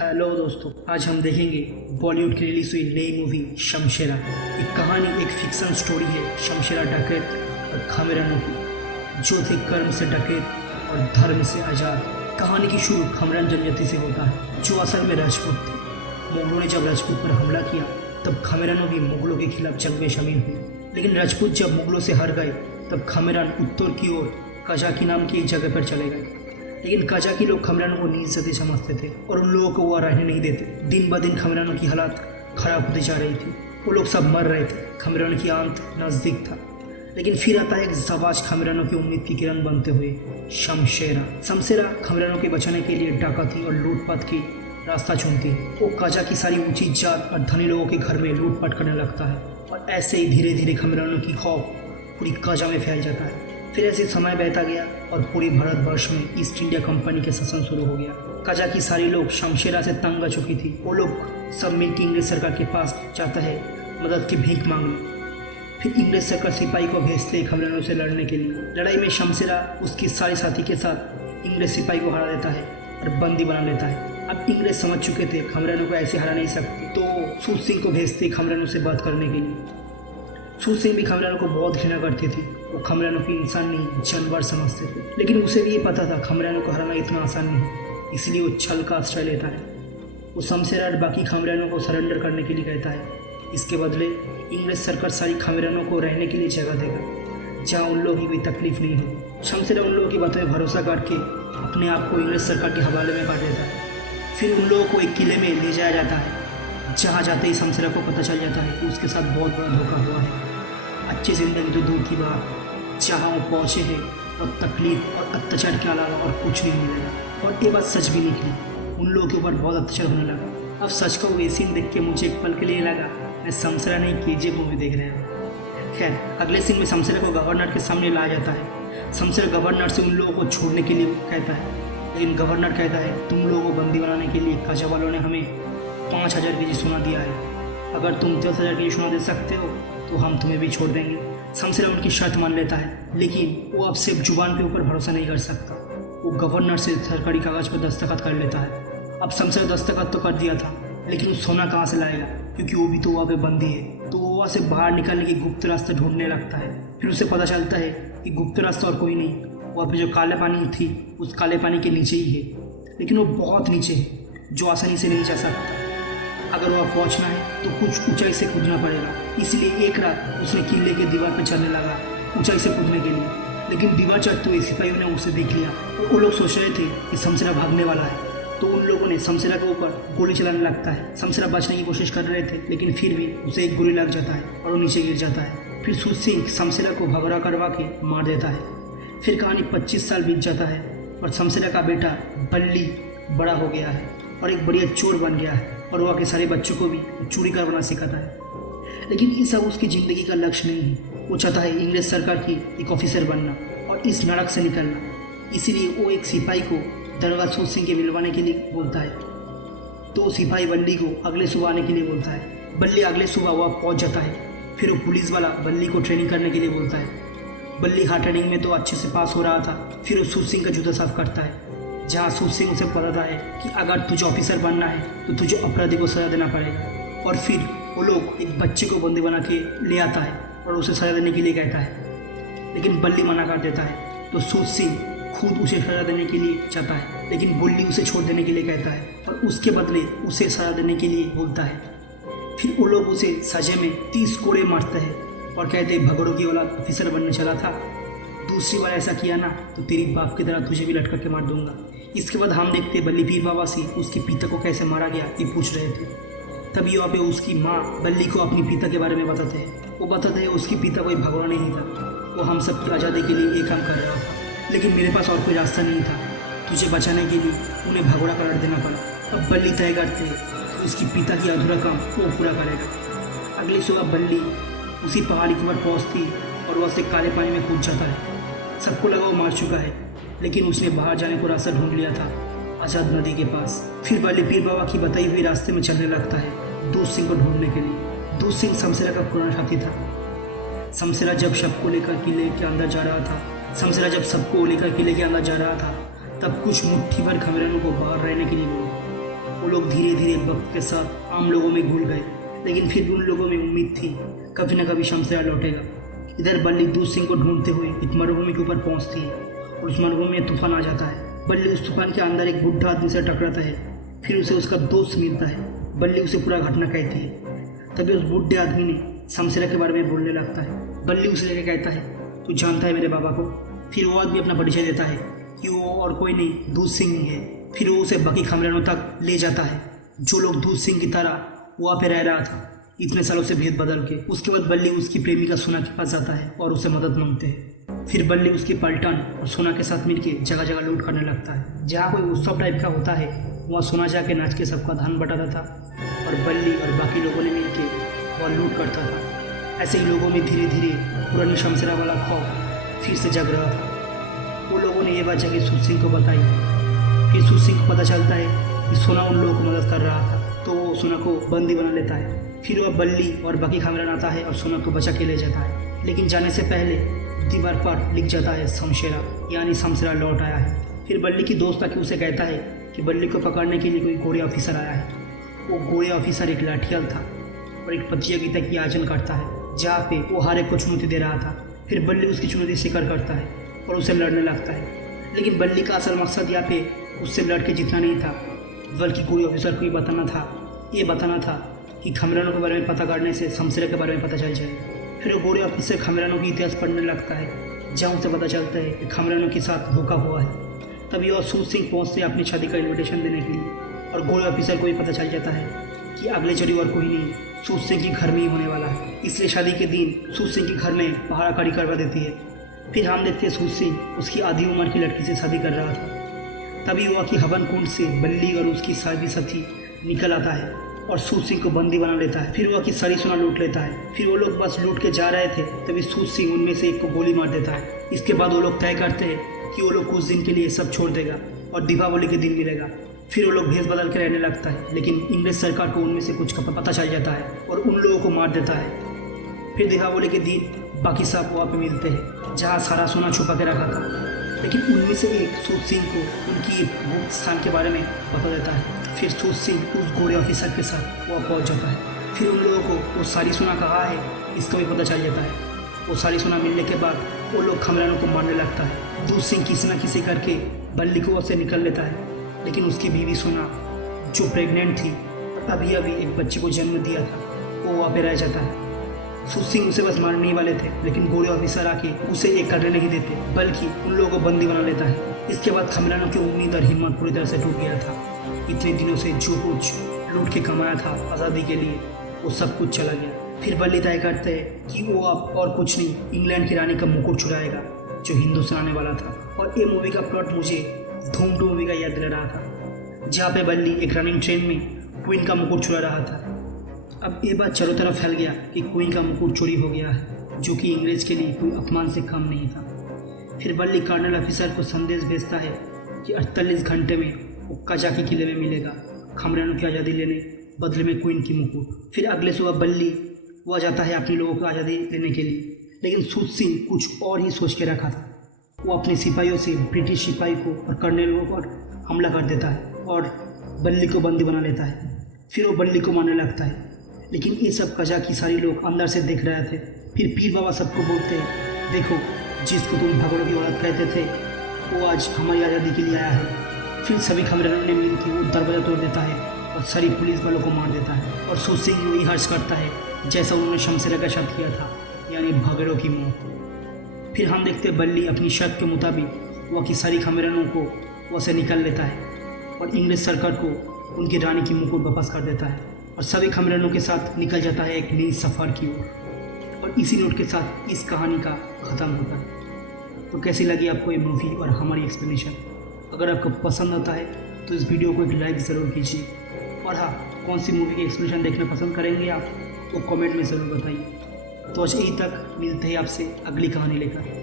Hello दोस्तों, आज हम देखेंगे बॉलीवुड की रिलीज हुई नई मूवी शमशेरा। एक कहानी, एक फिक्शन स्टोरी है शमशेरा डकैत और खामिरानों की, जो थे कर्म से डकैत और धर्म से आज़ाद। कहानी की शुरू खामिरान जनजाति से होता है, जो असल में राजपूत थे। मुगलों ने जब राजपूत पर हमला किया तब खामिरानों भी मुगलों के खिलाफ जंग में शामिल हुए। लेकिन राजपूत जब मुगलों से हार गए तब खामिरान उत्तर की ओर काजाकी नाम की एक जगह पर चले गए। लेकिन काजाकी लोग खामिरानों को नीच जाति समझते थे और उन लोगों को वो रहने नहीं देते। दिन ब दिन खामिरानों की हालत खराब होती जा रही थी। वो लोग सब मर रहे थे। खामिरानों की अंत नज़दीक था। लेकिन फिर आता है एक जाबाज खामिरानों की उम्मीद की किरण बनते हुए शमशेरा। शमशेरा खामिरानों के बचाने के लिए डाकती और लूटपाट की रास्ता चुनती है। वो काजा की सारी ऊंची जात और धनी लोगों के घर में लूटपाट करने लगता है और ऐसे ही धीरे धीरे खामिरानों की खौफ पूरी काजा में फैल जाता है। फिर ऐसे समय बहता गया और पूरी भारतवर्ष में ईस्ट इंडिया कंपनी के शासन शुरू हो गया। काजा की सारी लोग शमशेरा से तंग आ चुकी थी। वो लोग सब मिलकर इंग्लिश सरकार के पास जाता है मदद की भीख मांगने। फिर इंग्लिश सरकार सिपाही को भेजते हैं खामिरानों से लड़ने के लिए। लड़ाई में शमशेरा उसकी सारे साथी के साथ इंग्लिश सिपाही को हरा देता है और बंदी बना लेता है। अब इंग्लिश समझ चुके थे खामिरानों को ऐसे हरा नहीं सकते, तो सूद सिंह को भेजते खामिरानों से बात करने के लिए। सूद सिंह भी खामिरानों को बहुत घृणा करती थी। वो खामिरानों की इंसान नहीं जानवर समझते थे। लेकिन उसे भी ये पता था खामिरानों को हराना इतना आसान नहीं, इसलिए वो छल का आश्रय लेता है। वो शमशेरा और बाकी खामिरानों को सरेंडर करने के लिए कहता है। इसके बदले इंग्लिश सरकार सारी खामिरानों को रहने के लिए जगह देगा जहाँ उन लोगों की कोई तकलीफ नहीं हो। शमशेरा उन लोगों की बातों में भरोसा करके अपने आप को इंग्लिश सरकार के हवाले में कर देता है। फिर उन लोगों को एक किले में ले जाया जाता है, जहाँ जाते ही शमशेरा को पता चल जाता है कि उसके साथ बहुत बड़ा धोखा हुआ है। अच्छी ज़िंदगी तो दूर की बात, जहाँ वो पहुँचे हैं और तकलीफ और अत्याचार के अलावा और कुछ नहीं मिलेगा। और ये बात सच भी निकली। उन लोगों के ऊपर बहुत अत्याचार होने लगा। अब सच का वो सीन देख के मुझे एक पल के लिए लगा मैं शमशेरा नहीं केजीएफ मूवी देख रहे हैं। खैर, अगले सीन में शमशेरा को गवर्नर के सामने लाया जाता है। शमशेरा गवर्नर से उन लोगों को छोड़ने के लिए कहता है, लेकिन गवर्नर कहता है तुम लोगों को बंदी बनाने के लिए काजा वालों ने हमें 5000 केजी सोना दिया है। अगर तुम 10,000 केजी सोना दे सकते हो तो हम तुम्हें भी छोड़ देंगे। शमशेरा उनकी शर्त मान लेता है, लेकिन वो अब सिर्फ जुबान के ऊपर भरोसा नहीं कर सकता। वो गवर्नर से सरकारी कागज पर दस्तखत कर लेता है। अब शमशेरा दस्तखत तो कर दिया था, लेकिन वो सोना कहाँ से लाएगा, क्योंकि वो भी तो वहाँ पे बंदी है। तो वो वहाँ से बाहर निकलने की गुप्त रास्ता ढूंढने लगता है। फिर उसे पता चलता है कि गुप्त रास्ता और कोई नहीं, वहाँ पे जो काले पानी थी उस काले पानी के नीचे ही है। लेकिन वो बहुत नीचे है, जो आसानी से नहीं जा सकता। अगर वहाँ पहुँचना है तो कुछ ऊंचाई से कूदना पड़ेगा। इसलिए एक रात उसने किले के दीवार पर चढ़ने लगा ऊंचाई से कूदने के लिए। लेकिन दीवार चढ़ते हुए सिपाहियों ने उसे देख लिया। वो लोग सोच रहे थे कि शमशेरा भागने वाला है, तो उन लोगों ने शमशेरा के ऊपर गोली चलाने लगता है। शमशेरा बचने की कोशिश कर रहे थे, लेकिन फिर भी उसे एक गोली लग जाता है और वो नीचे गिर जाता है। फिर सूद सिंह शमशेरा को भगौड़ा करवा के मार देता है। फिर कहानी 25 साल बीत जाता है और शमशेरा का बेटा बल्ली बड़ा हो गया है और एक बढ़िया चोर बन गया है और वहाँ के सारे बच्चों को भी चोरी करवाना सिखाता है। लेकिन ये सब उसकी ज़िंदगी का लक्ष्य नहीं है। वो चाहता है इंग्लिश सरकार की एक ऑफिसर बनना और इस नरक से निकलना। इसीलिए वो एक सिपाही को दरगाह सूद सिंह के मिलवाने के लिए बोलता है। तो सिपाही बल्ली को अगले सुबह आने के लिए बोलता है। बल्ली अगले सुबह वहाँ पहुँच जाता है। फिर वो पुलिस वाला बल्ली को ट्रेनिंग करने के लिए बोलता है। बल्ली हाँ ट्रेनिंग में तो अच्छे से पास हो रहा था। फिर वो सूद सिंह का जूता साफ करता है, जहाँ सूद सिंह उसे बताता है कि अगर तुझे ऑफिसर बनना है तो तुझे अपराधी को सजा देना पड़ेगा। और फिर वो लोग एक बच्चे को बंदी बना के ले आता है और उसे सजा देने के लिए कहता है। लेकिन बल्ली मना कर देता है, तो सूद सिंह खुद उसे सजा देने के लिए चाहता है, लेकिन बल्ली उसे छोड़ देने के लिए कहता है और उसके बदले उसे सजा देने के लिए बोलता है। फिर वो लोग उसे सजे में 30 कोड़े मारते हैं और कहते हैं भगोड़ों की औलाद ऑफिसर बनने चला था, दूसरी बार ऐसा किया ना तो तेरी बाप की तरह तुझे भी लटका के मार दूंगा। इसके बाद हम देखते बल्ली पीर बाबा से उसके पिता को कैसे मारा गया ये पूछ रहे थे। तभी वहाँ पे उसकी माँ बल्ली को अपनी पिता के बारे में बताते हैं। वो बताते हैं उसकी पिता कोई भगवान नहीं था, वो हम सब की आज़ादी के लिए ये काम कर रहा था, लेकिन मेरे पास और कोई रास्ता नहीं था। तुझे बचाने के लिए उन्हें भगोड़ा कर देना पड़ा। अब बल्ली तय करते हैं कि उसकी पिता की अधूरा काम वो पूरा करेगा। अगली सुबह बल्ली उसी पहाड़ी के ऊपर पहुँचती और वहाँ से काले पानी में कूद जाता है। सबको लगा वो मार चुका है, लेकिन उसने बाहर जाने को रास्ता ढूंढ लिया था आज़ाद नदी के पास। फिर बल्ली पीर बाबा की बताई हुई रास्ते में चलने लगता है दूध सिंह को ढूंढने के लिए। दूध सिंह शमशेरा का पुराना साथी था। शमशेरा जब सबको लेकर किले के अंदर जा रहा था तब कुछ मुट्ठी भर खामिरानों को बाहर रहने के लिए बोला। वो लोग धीरे धीरे वक्त के साथ आम लोगों में घुल गए, लेकिन फिर भी उन लोगों में उम्मीद थी कभी न कभी शमशेरा लौटेगा। इधर बल्ली दूध सिंह को ढूंढते हुए एक मरुभूमि के ऊपर पहुंचती है और उस मरुभूमि में तूफान आ जाता है। बल्ली उस तूफान के अंदर एक बुढ़ा आदमी से टकराता है, फिर उसे उसका दोस्त मिलता है। बल्ली उसे पूरा घटना कहती है। तभी उस बुढ़े आदमी ने शमशेरा के बारे में बोलने लगता है। बल्ली उसे लेकर कहता है, तू जानता है मेरे बाबा को? फिर वो आदमी अपना परिचय देता है कि वो और कोई नहीं, दूध सिंह ही है। फिर वो उसे बाकी खामरानों तक ले जाता है, जो लोग दूध सिंह की तरह वहाँ पे रह रहा था इतने सालों से भेद बदल के। उसके बाद बल्ली उसकी प्रेमिका सोना के पास जाता है और उसे मदद मांगते हैं। फिर बल्ली उसकी पलटन और सोना के साथ मिलकर जगह जगह लूट करने लगता है। जहाँ कोई उत्सव टाइप का होता है वहाँ सोना जाके नाच के सबका धन बटाता था और बल्ली और बाकी लोगों ने मिलकर वह लूट करता था। ऐसे ही लोगों में धीरे धीरे पुरानी शमशेरा वाला खौफ फिर से जग रहा था। वो लोगों ने ये बात जाके सूद सिंह को बताई। फिर सूद सिंह को पता चलता है कि सोना उन लोगों को मदद कर रहा था, तो वो सोना को बंदी बना लेता है। फिर वह बल्ली और बाकी खामरान आता है और सोना को बचा के ले जाता है, लेकिन जाने से पहले दीवार पर लिख जाता है शमशेरा, यानी शमशेरा लौट आया है। फिर बल्ली की दोस्त आके उसे कहता है कि बल्ली को पकड़ने के लिए कोई गोरे ऑफिसर आया है। वो गोरे ऑफिसर एक लाठियाल था और एक प्रतियोगिता की आयोजन करता है, जहाँ पे वो हर एक को चुनौती दे रहा था। फिर बल्ली उसकी चुनौती स्वीकार करता है और उसे लड़ने लगता है, लेकिन बल्ली का असल मकसद यहाँ पे उससे लड़ के जीतना नहीं था, बल्कि गोरे ऑफिसर को ये बताना था कि खामरानों के बारे में पता करने से शमशेरा के बारे में पता चल जाएगा। फिर वो गोरे ऑफिसर खामरानों की इतिहास पढ़ने लगता है, जहाँ उसे पता चलता है कि खामरानों के साथ धोखा हुआ है। तभी वह सूद सिंह पहुँचते अपनी शादी का इन्विटेशन देने के लिए, और गोरे ऑफिसर को भी पता चल जाता है कि अगले चोरी और कोई नहीं, सूद सिंह के घर में ही होने वाला है। इसलिए शादी के दिन सूद सिंह के घर में पहाड़ा कड़ी करवा देती है। फिर हम देखते हैं सूद सिंह उसकी आधी उम्र की लड़की से शादी कर रहा था। तभी हुआ कि हवन कुंड से बल्ली और उसकी साथी साथी निकल आता है और सूद सिंह को बंदी बना लेता है। फिर वह की सारी सोना लूट लेता है। फिर वो लोग बस लूट के जा रहे थे, तभी सूद सिंह उनमें से एक को गोली मार देता है। इसके बाद वो लोग तय करते हैं कि वो लोग कुछ दिन के लिए सब छोड़ देगा और दीपावली के दिन मिलेगा। फिर वो लोग भेष बदल के रहने लगता है, लेकिन इंग्लिश सरकार को उनमें से कुछ का पता चल जाता है और उन लोगों को मार देता है। फिर दीपावली के दिन बाकी सब वहाँ पे मिलते हैं, जहाँ सारा सोना छुपा के रखा था, लेकिन उनमें से एक सूद सिंह को उनकी गुप्त स्थान के बारे में बता देता है। फिर सूद सिंह उस गोरे ऑफिसर के साथ वह पहुंच जाता है। फिर उन लोगों को वो सारी सोना कहाँ है इसका भी पता चल जाता है। वो सारी सोना मिलने के बाद वो लोग खामरानों को मारने लगता है। दूध सिंह किसी न किसी करके बल्ली को उससे निकल लेता है, लेकिन उसकी बीवी सोना जो प्रेग्नेंट थी और अभी एक बच्चे को जन्म दिया था, वो वहाँ पे रह जाता है। सूद सिंह उसे बस मारने ही वाले थे, लेकिन गोरे ऑफिसर आके उसे एक करने नहीं देते, बल्कि उन लोगों को बंदी बना लेता है। इसके बाद खामरानों की उम्मीद और हिम्मत पूरी तरह से टूट गया था। इतने दिनों से जो कुछ लूट के कमाया था आज़ादी के लिए, वो सब कुछ चला गया। फिर बल्ली तय करते हैं कि वो अब और कुछ नहीं, इंग्लैंड की रानी का मुकुट चुराएगा जो हिंदुस्तान आने वाला था। और ये मूवी का प्लॉट मुझे धूम 2 मूवी का याद दिला रहा था, जहाँ पे बल्ली एक रनिंग ट्रेन में क्वीन का मुकुट चुरा रहा था। अब ये बात चारों तरफ फैल गया कि क्वीन का मुकुट चोरी हो गया है, जो कि अंग्रेज के लिए कोई अपमान से कम नहीं था। फिर बल्ली कर्नल ऑफिसर को संदेश भेजता है कि 48 घंटे में वो कजा के किले में मिलेगा खामरानों की आज़ादी लेने बदले में क्वीन की मुकुट। फिर अगले सुबह बल्ली वह जाता है अपने लोगों को आज़ादी लेने के लिए, लेकिन सूद सिंह कुछ और ही सोच के रखा था। वो अपने सिपाहियों से ब्रिटिश सिपाही को और कर्नलों पर हमला कर देता है और बल्ली को बंदी बना लेता है। फिर वो बल्ली को मारने लगता है, लेकिन ये सब कजा की सारी लोग अंदर से देख रहे थे। फिर पीर बाबा सबको बोलते हैं, देखो जिसको तुम भगोड़ों की औरत कहते थे वो आज हमारी आज़ादी के लिए आया है। फिर सभी खामरानों ने मिलकर वो दरवाज़ा तोड़ देता है और सारी पुलिस वालों को मार देता है। और सूद सिंह वही हर्ष करता है जैसा उन्होंने शमशेरा का साथ किया था, यानी भगोड़ों की मौत। फिर हम देखते बल्ली अपनी शर्त के मुताबिक वह की सारी खामरानों को वैसे निकाल लेता है और इंग्लिश सरकार को उनकी रानी की मुकुट वापस कर देता है और सभी खामरानों के साथ निकल जाता है एक नई सफ़र की ओर। और इसी नोट के साथ इस कहानी का ख़त्म होता है। तो कैसी लगी आपको ये मूवी और हमारी एक्सप्लेनेशन? अगर आपको पसंद आता है तो इस वीडियो को एक लाइक ज़रूर कीजिए। और हाँ, कौन सी मूवी की एक्सप्लेनेशन देखना पसंद करेंगे आप तो कमेंट में ज़रूर बताइए। तो आज यही तक, मिलते हैं आपसे अगली कहानी लेकर।